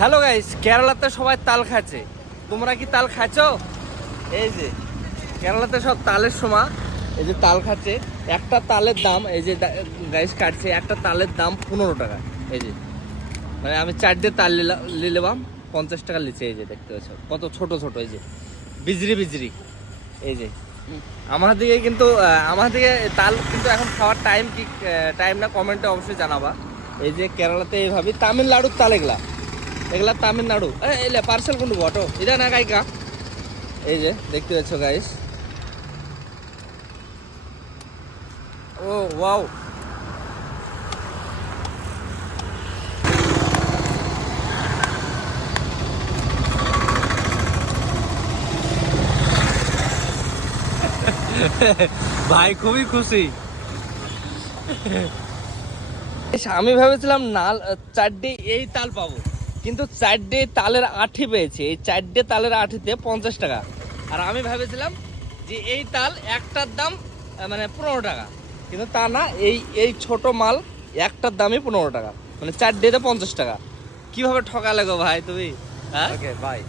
Hello guys, কেরালাতে সবাই তাল খাচ্ছে। তোমরা কি তাল খাচ্ছো? এই যে কেরালাতে সব তালের সময় এই যে তাল খাচ্ছে। একটা তালের দাম এই যে গাইস কাটছে, একটা তালের দাম 15 টাকা। এই যে মানে আমি 4 দিয়ে তাল নিলাম, 50 টাকা লিচে। এই যে দেখতে পাচ্ছ কত ছোট ছোট, এই যে বিজরি বিজরি। এই যে আমার দিকে কিন্তু আমার দিকে তাল কিন্তু এখন খাওয়ার টাইম কি টাইম না, কমেন্টে অবশ্যই জানাবা। এই যে কেরালাতে এইভাবে তামিলনাড়ুর তাল এগুলা এগুলা তামিলনাড়ু এলে পার্সেল কোন অটো এটা না গাইকা। এই যে দেখতে পাচ্ছ গাইস, ও ওয়াও। ভাই খুবই খুশি। আমি ভেবেছিলাম নাল 4ডে এই তাল পাবো, কিন্তু 4ডে তালের আঠি পেয়েছি। এই 4ডে তালের আঠিতে 50 টাকা। আর আমি ভেবেছিলাম যে এই তাল একটার দাম মানে 15 টাকা, কিন্তু তা না। এই এই ছোট মাল একটার দামই 15 টাকা, মানে 4ডেতে 50 টাকা। কিভাবে ঠকালে গো ভাই তুমি? হ্যাঁ Okay, bye.